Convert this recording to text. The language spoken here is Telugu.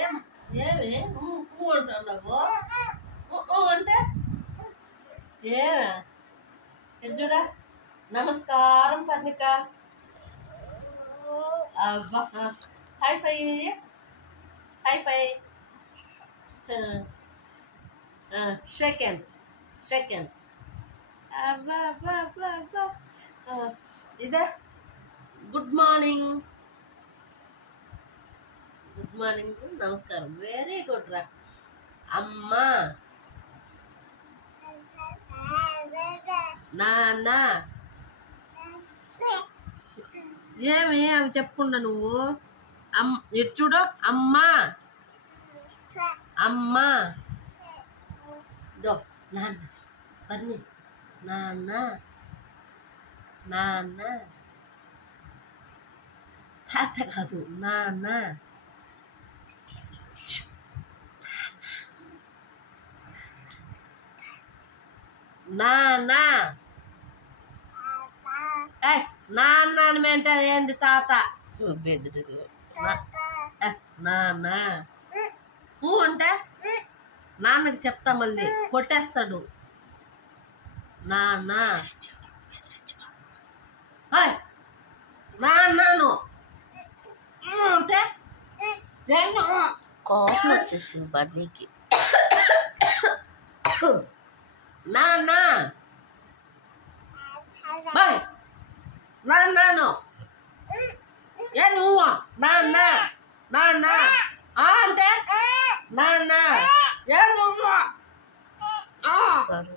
ఏం ఏమి ఊ అంటున్నావు? అంటే ఏమే చూడ. నమస్కారం పర్ణిక. అబ్బా high five high five. Second second. అబ్బా అబ్బా అబ్బా అబ్బా. ఇదే గుడ్ మార్నింగ్. గుడ్ మార్నింగ్ నమస్కారం. వెరీ గుడ్ రా. అమ్మా నాన్న. ఏమి అవి చెప్పకుండా నువ్వు ఇటు చూడు. అమ్మా అమ్మా దో నాన్న పర్ని నాన్న నాన్న. తాత కాదు నాన్న. నాన్న నాన్న అని మెంటే ఏంది తాత? నాన్న పూ అంటే నాన్నకి చెప్తా, మళ్ళీ కొట్టేస్తాడు. నాన్న నాన్నను అంటే కోపం వచ్చేసింది బర్నీకి. నాన్న నాన్నను ఏ నువ్వు నాన్న నాన్న అంటే నాన్న ఏ నువ్వు. సరే